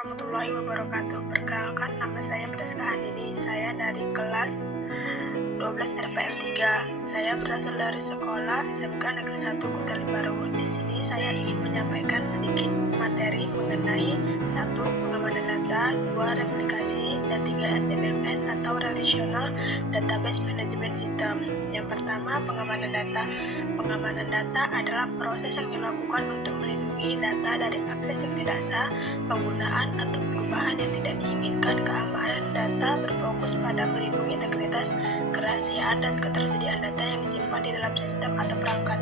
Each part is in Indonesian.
warahmatullahi wabarakatuh. Perkenalkan, nama saya Priska Handini. Saya dari kelas 12 RPL 3. Saya berasal dari sekolah SMK Negeri 1 Kota Baru. Di sini saya ingin menyampaikan sedikit materi mengenai 1. Pengamanan data, 2. Replikasi, dan 3. RDBMS atau Relational Database Management System. Yang pertama, pengamanan data. Pengamanan data adalah proses yang dilakukan untuk melindungi data dari akses yang tidak sah, penggunaan atau perubahan yang tidak diinginkan. Keamanan data berfokus pada melindungi integritas, kerahasiaan, dan ketersediaan data yang disimpan di dalam sistem atau perangkat.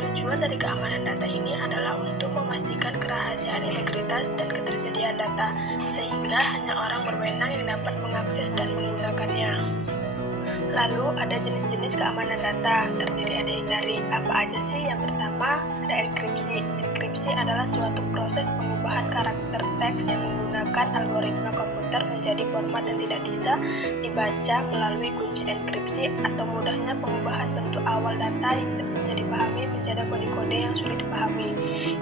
Tujuan dari keamanan data ini adalah untuk memastikan kerahasiaan, integritas, dan ketersediaan data, sehingga hanya orang berwenang yang dapat mengakses dan menggunakannya. Lalu ada jenis-jenis keamanan data, terdiri dari apa aja sih? Yang pertama ada enkripsi. Enkripsi adalah suatu proses pengubahan karakter teks yang menggunakan algoritma komputer menjadi format yang tidak bisa dibaca melalui kunci enkripsi, atau mudahnya pengubahan bentuk awal data yang sebelumnya dipahami menjadi kode-kode yang sulit dipahami.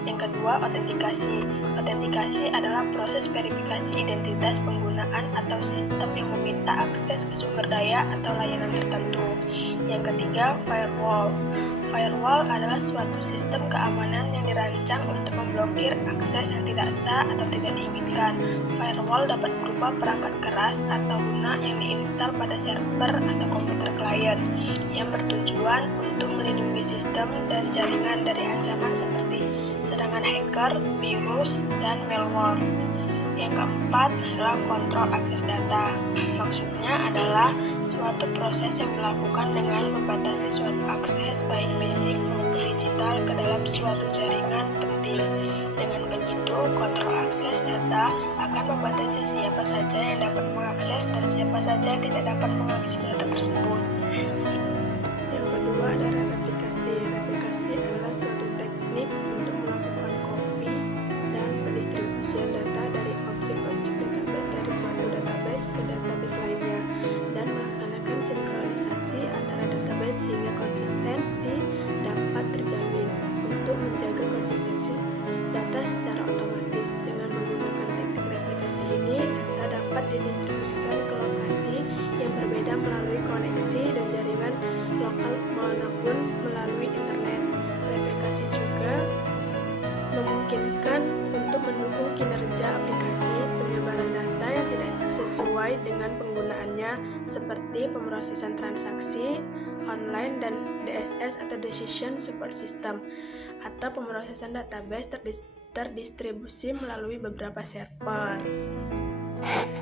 Yang kedua, autentikasi. Autentikasi adalah proses verifikasi identitas penggunaan atau sistem yang meminta akses ke sumber daya atau layanan tertentu. Yang ketiga, firewall. Firewall adalah suatu sistem keamanan yang dirancang untuk memblokir akses yang tidak sah atau tidak diinginkan. Firewall dapat berupa perangkat keras atau lunak yang diinstal pada server atau komputer klien, yang bertujuan untuk melindungi sistem dan jaringan dari ancaman seperti serangan hacker, virus, dan malware. Yang keempat adalah kontrol akses data. Maksudnya adalah suatu proses yang dilakukan dengan membatasi suatu akses baik fisik maupun digital ke dalam suatu jaringan penting. Dengan begitu, kontrol akses data akan membatasi siapa saja yang dapat mengakses dan siapa saja yang tidak dapat mengakses data tersebut. Yang kedua ada replikasi. Replikasi adalah suatu teknik untuk melakukan copy dan pendistribusian data dari objek-objek database dari suatu database ke database lainnya, dan melaksanakan sinkronisasi antara database hingga konsistensi dapat terjamin. Untuk menjaga konsistensi data secara otomatis, dengan menggunakan teknik replikasi ini, data dapat didistribusikan ke lokasi yang berbeda melalui koneksi dan jaringan lokal manapun melalui internet. Replikasi juga memungkinkan untuk mendukung kinerja aplikasi penyebaran data yang tidak sesuai dengan penggunaannya, seperti pemrosesan transaksi online dan DSS atau Decision Support System, atau pemrosesan database terdistribusi melalui beberapa server.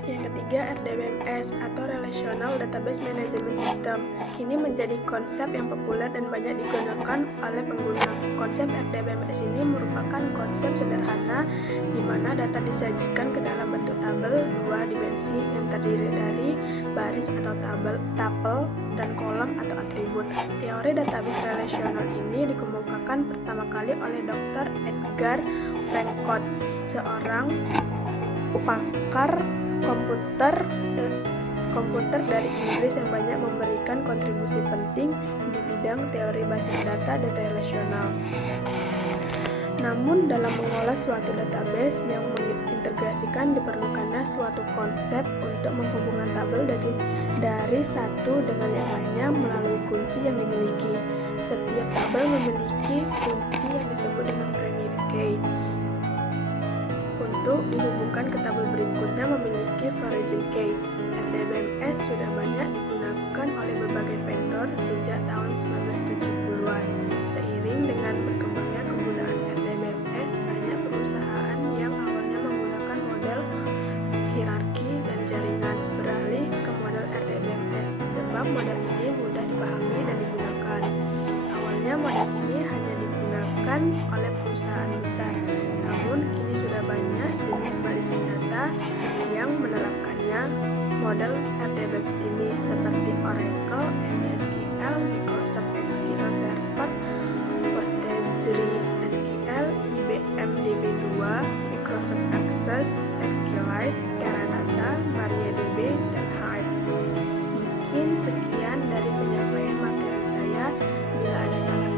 Yang ketiga, RDBMS atau Relational Database Management System. Ini menjadi konsep yang populer dan banyak digunakan oleh pengguna. Konsep RDBMS ini merupakan konsep sederhana di mana data disajikan ke dalam bentuk tabel 2 dimensi yang terdiri dari baris atau tuple dan kolom atau atribut. Teori database relasional ini dikemukakan pertama kali oleh Dr. Edgar Frankfurt, seorang pakar komputer dari Inggris yang banyak memberikan kontribusi penting di bidang teori basis data dan relasional. Namun dalam mengolah suatu database yang mengintegrasikan diperlukannya suatu konsep untuk menghubungkan tabel dari satu dengan yang lainnya melalui kunci yang dimiliki. Setiap tabel memiliki kunci yang disebut dengan primary key. Untuk dihubungkan ke tabel berikutnya memiliki foreign key. RDBMS sudah banyak digunakan oleh berbagai vendor sejak tahun 1970-an. Seiring dengan berkembangnya kegunaan RDBMS, banyak perusahaan yang awalnya menggunakan model hierarki dan jaringan beralih ke model RDBMS, sebab model ini mudah dipahami dan digunakan. Awalnya model ini hanya digunakan oleh perusahaan besar, namun kini sudah banyak jenis basis data yang menerapkannya model RDBMS ini, seperti Oracle, MySQL, Microsoft SQL Server, PostgreSQL, IBM DB2, Microsoft Access, SQLite, Teradata, MariaDB, dan Hive. Mungkin sekian dari penyampaian materi saya. Bila ada salah